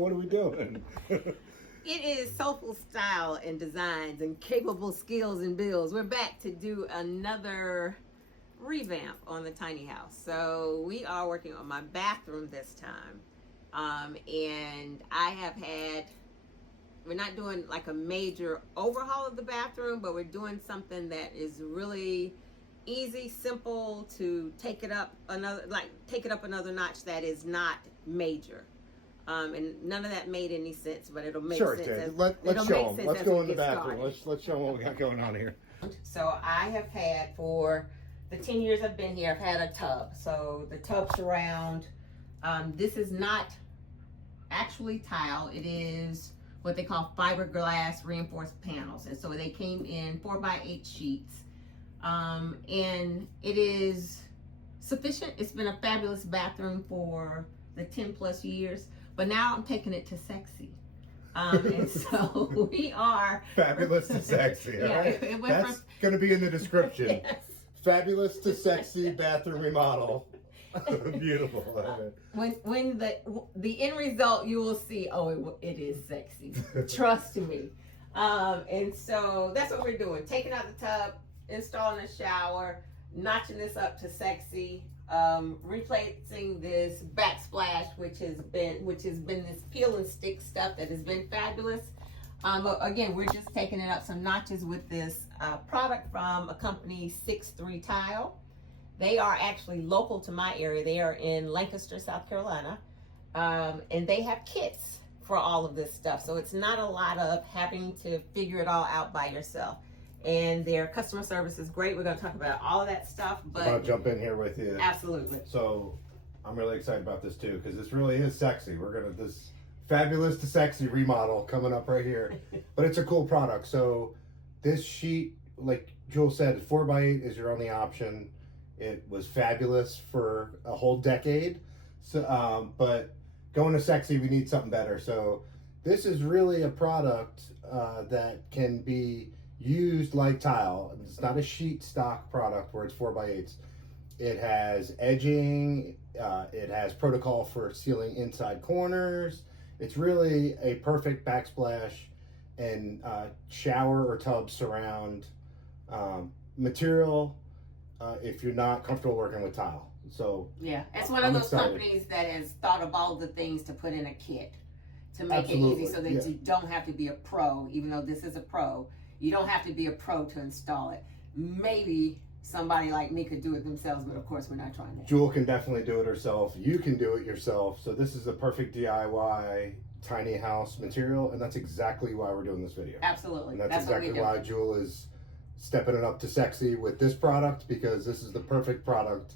What are we doing? It is Soulful Style and Designs and Capable Skills and Builds. We're back to do another revamp on the tiny house. So we are working on my bathroom this time. And I have had, we're not doing like a major overhaul of the bathroom, but we're doing something that is really easy, simple to take it up another notch that is not major. And none of that made any sense, but it'll make sense. Sure, let's show them. Let's go in the bathroom. Let's show them what we got going on here. So I have had, for the 10 years I've been here, I've had a tub. So the tub surround, this is not actually tile. It is what they call fiberglass reinforced panels. And so they came in 4x8 sheets. And it is sufficient. It's been a fabulous bathroom for the 10 plus years. But now I'm taking it to sexy. And so we are fabulous to sexy. Yeah, right? That's going to be in the description. Yes. Fabulous to sexy bathroom remodel. Beautiful. When the end result, you will see, oh, it is sexy. Trust me. And so that's what we're doing. Taking out the tub, installing a shower, notching this up to sexy. Replacing this Backsplash, which has been this peel and stick stuff that has been fabulous. But again, we're just taking it up some notches with this product from a company, Six3 Tile. They are actually local to my area. They are in Lancaster, South Carolina, and they have kits for all of this stuff. So it's not a lot of having to figure it all out by yourself. And their customer service is great. We're going to talk about all of that stuff. But I'll jump in here with you. Absolutely. So I'm really excited about this too, because this really is sexy. We're going to this fabulous to sexy remodel coming up right here. But it's a cool product. So this sheet, like Jewel said, 4x8 is your only option. It was fabulous for a whole decade. So, but going to sexy, we need something better. So this is really a product that can be used like tile. It's not a sheet stock product where it's 4x8s. It has edging. It has protocol for sealing inside corners. It's really a perfect backsplash and shower or tub surround material if you're not comfortable working with tile. So yeah, it's one of those companies that has thought of all the things to put in a kit to make Absolutely. it easy so that you don't have to be a pro, even though this is a pro. You don't have to be a pro to install it. Maybe somebody like me could do it themselves, but of course we're not trying that. Jewel can definitely do it herself. You can do it yourself. So this is a perfect DIY tiny house material, and that's exactly why we're doing this video. Absolutely. And that's exactly why Jewel is stepping it up to sexy with this product, because this is the perfect product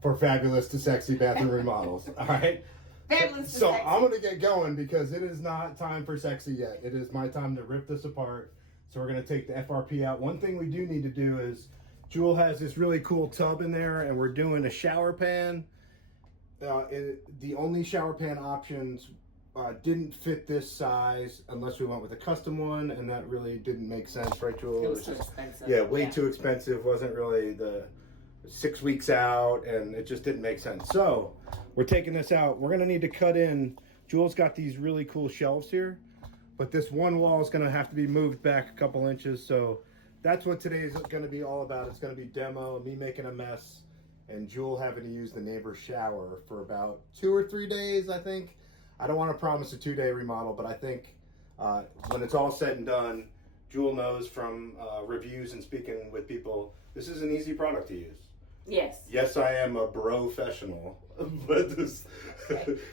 for fabulous to sexy bathroom remodels. All right? Fabulous to so sexy. I'm going to get going because it is not time for sexy yet. It is my time to rip this apart. So we're going to take the FRP out. One thing we do need to do is, Jewel has this really cool tub in there, and we're doing a shower pan. The only shower pan options didn't fit this size unless we went with a custom one, and that really didn't make sense, right, Jewel? It was too expensive. Yeah, way too expensive. Wasn't really the 6 weeks out, and it just didn't make sense. So we're taking this out. We're going to need to cut in. Jewel's got these really cool shelves here. But this one wall is going to have to be moved back a couple inches. So that's what today is going to be all about. It's going to be demo, me making a mess, and Jewel having to use the neighbor's shower for about 2 or 3 days, I think. I don't want to promise a 2-day remodel, but I think when it's all said and done, Jewel knows from reviews and speaking with people, this is an easy product to use. Yes. Yes, I am a professional, but this,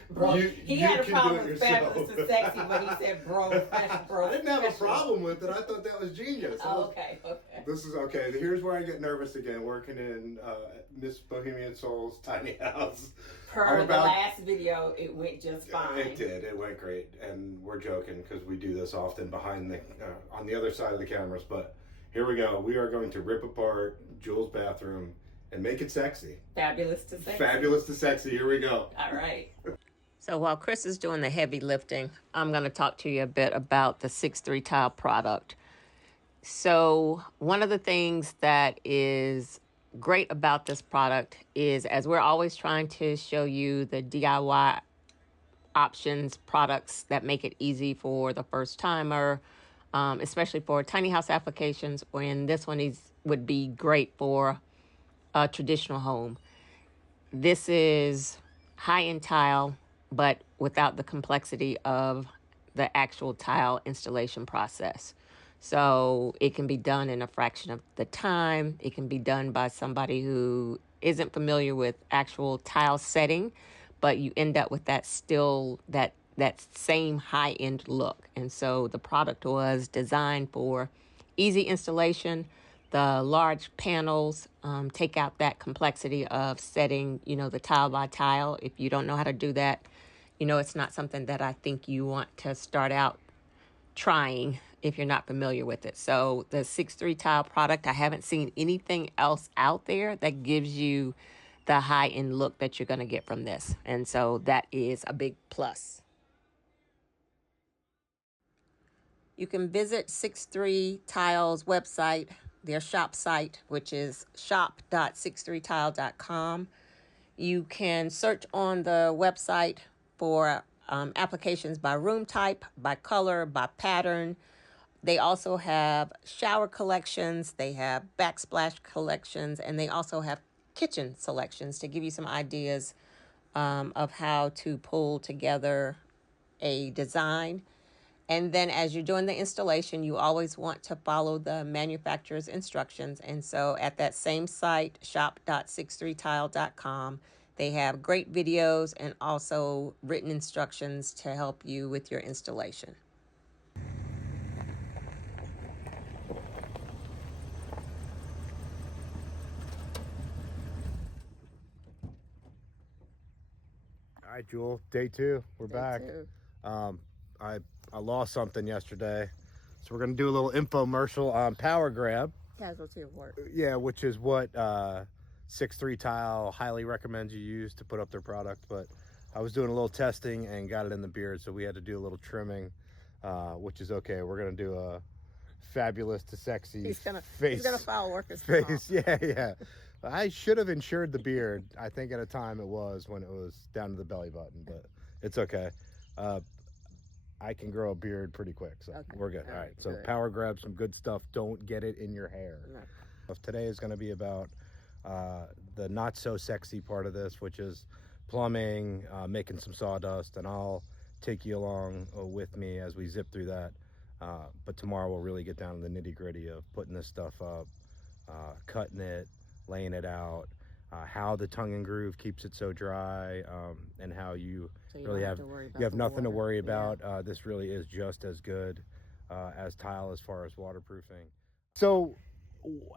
bro, he had a problem with yourself. fabulous to sexy, but he said bro. I didn't have a problem with it. I thought that was genius. Okay. This is okay. Here's where I get nervous again, working in Miss Bohemian Soul's tiny house. Per the last video, it went just fine. It did. It went great, and we're joking because we do this often behind the on the other side of the cameras. But here we go. We are going to rip apart Jewel's bathroom and make it sexy. Fabulous to sexy. Fabulous to sexy. Here we go. All right. So while Chris is doing the heavy lifting, I'm going to talk to you a bit about the Six3 Tile product. So one of the things that is great about this product is, as we're always trying to show you the DIY options, products that make it easy for the first timer, especially for tiny house applications. When this one would be great for a traditional home. This is high-end tile, but without the complexity of the actual tile installation process. So it can be done in a fraction of the time. It can be done by somebody who isn't familiar with actual tile setting, but you end up with that same high-end look. And so the product was designed for easy installation. The large panels take out that complexity of setting, the tile by tile. If you don't know how to do that, it's not something that I think you want to start out trying if you're not familiar with it. So the 6-3 tile product, I haven't seen anything else out there that gives you the high-end look that you're going to get from this. And so that is a big plus. You can visit 6-3 Tile's website, their shop site, which is shop.six3tile.com. You can search on the website for applications by room type, by color, by pattern. They also have shower collections, they have backsplash collections, and they also have kitchen selections to give you some ideas of how to pull together a design. And then as you're doing the installation, you always want to follow the manufacturer's instructions. And so at that same site, shop.six3tile.com, they have great videos and also written instructions to help you with your installation. All right, Jewel, day 2. We're back. Day 2. I lost something yesterday, so we're gonna do a little infomercial on Power Grab. Casualty of work. Yeah, which is what 6-3 Tile highly recommends you use to put up their product. But I was doing a little testing and got it in the beard, so we had to do a little trimming, which is okay. We're gonna do a fabulous to sexy He's gonna file workers' face. Yeah. I should have insured the beard. I think at a time it was when it was down to the belly button, but it's okay. I can grow a beard pretty quick, so okay. We're good. All right, so good. Power Grab, some good stuff. Don't get it in your hair. No. Today is going to be about the not so sexy part of this, which is plumbing, making some sawdust, and I'll take you along with me as we zip through that. But tomorrow we'll really get down to the nitty gritty of putting this stuff up, cutting it, laying it out, how the tongue and groove keeps it so dry, and how you really have nothing to worry about. Yeah. This really is just as good as tile as far as waterproofing. So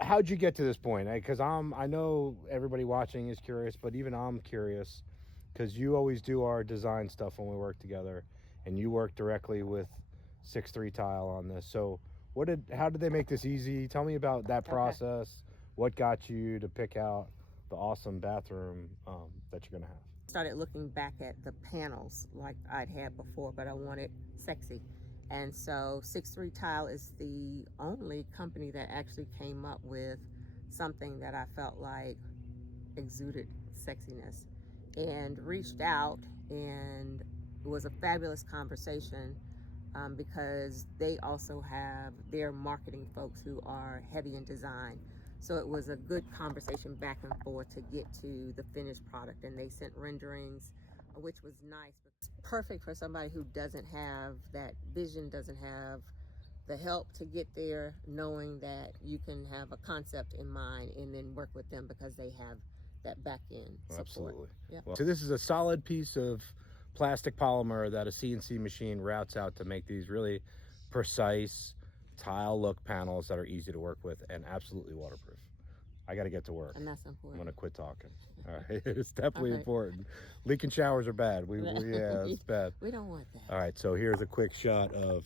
how'd you get to this point? Because I know everybody watching is curious, but even I'm curious because you always do our design stuff when we work together, and you work directly with 6-3 Tile on this. So how did they make this easy? Tell me about that process. Okay. What got you to pick out the awesome bathroom that you're gonna have? Started looking back at the panels like I'd had before, but I wanted sexy. And so 6-3 Tile is the only company that actually came up with something that I felt like exuded sexiness, and reached out, and it was a fabulous conversation because they also have their marketing folks who are heavy in design. So it was a good conversation back and forth to get to the finished product, and they sent renderings, which was nice. It's perfect for somebody who doesn't have that vision, doesn't have the help to get there, knowing that you can have a concept in mind and then work with them because they have that back end support. Absolutely. Yeah. Well, so this is a solid piece of plastic polymer that a CNC machine routes out to make these really precise tile look panels that are easy to work with and absolutely waterproof. I got to get to work. And that's important. I'm going to quit talking. All right. It's definitely important. Leaking showers are bad. Yeah, it's bad. We don't want that. All right. So here's a quick shot of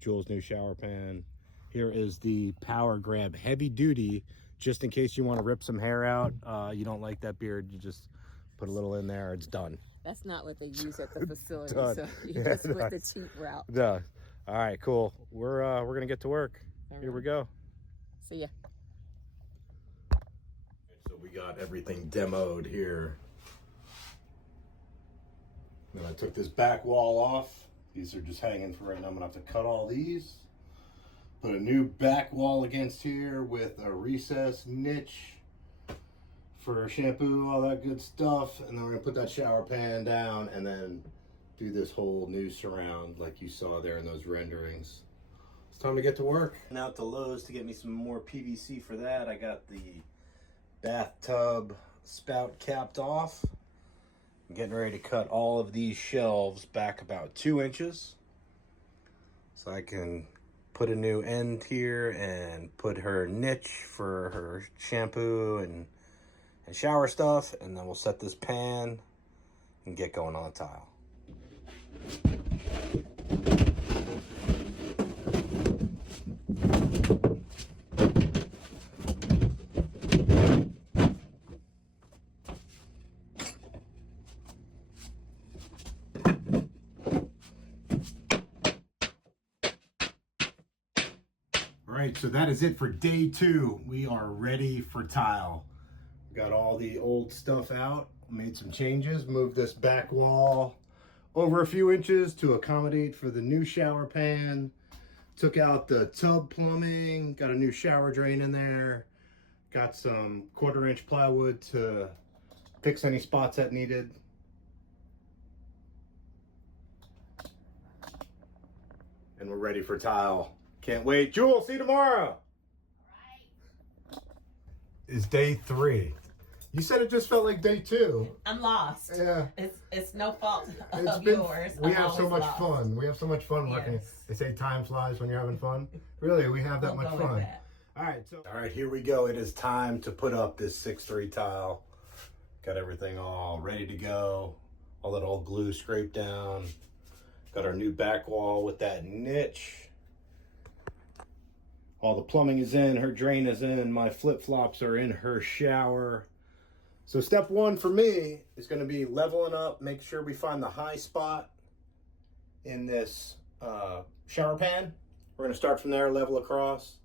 Jewel's new shower pan. Here is the Power Grab heavy duty, just in case you want to rip some hair out. You don't like that beard, you just put a little in there. It's done. That's not what they use at the facility. So you just went the cheap route. Done. All right, cool. We're gonna get to work. Here we go. See ya. So we got everything demoed here. Then I took this back wall off. These are just hanging for right now. I'm gonna have to cut all these. Put a new back wall against here with a recessed niche for shampoo, all that good stuff. And then we're gonna put that shower pan down and then do this whole new surround like you saw there in those renderings. It's time to get to work. And out to Lowe's to get me some more PVC for that. I got the bathtub spout capped off. I'm getting ready to cut all of these shelves back about 2 inches so I can put a new end here and put her niche for her shampoo and shower stuff, and then we'll set this pan and get going on the tile. All right, so that is it for day 2. We are ready for tile. Got all the old stuff out, made some changes, moved this back wall over a few inches to accommodate for the new shower pan. Took out the tub plumbing, got a new shower drain in there. Got some 1/4 inch plywood to fix any spots that needed. And we're ready for tile. Can't wait. Jewel, see you tomorrow. It's day 3. You said it just felt like day 2. I'm lost. Yeah. It's no fault of yours. We have so much fun. We have so much fun working. Yes. They say time flies when you're having fun. Really, we have that much fun. All right, here we go. It is time to put up this 6-3 tile. Got everything all ready to go. All that old glue scraped down. Got our new back wall with that niche. All the plumbing is in, her drain is in, my flip-flops are in her shower. So step 1 for me is going to be leveling up, make sure we find the high spot in this shower pan. We're going to start from there, level across,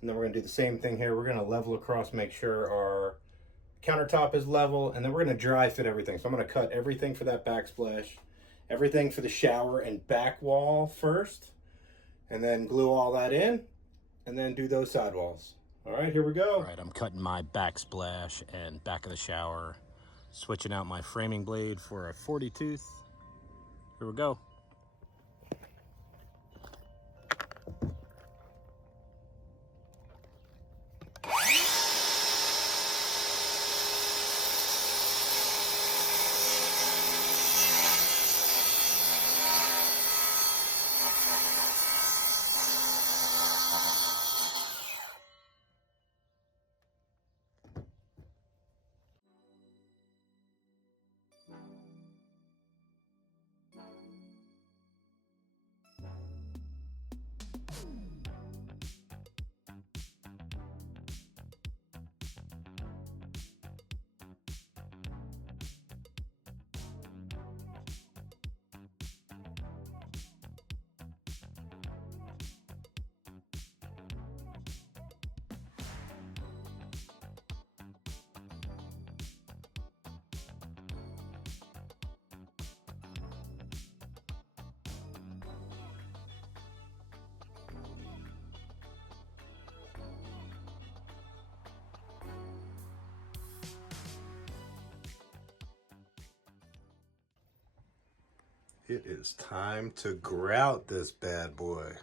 and then we're going to do the same thing here. We're going to level across, make sure our countertop is level, and then we're going to dry fit everything. So I'm going to cut everything for that backsplash, everything for the shower and back wall first, and then glue all that in, and then do those sidewalls. All right, here we go. All right, I'm cutting my backsplash and back of the shower, switching out my framing blade for a 40 tooth. Here we go. It is time to grout this bad boy.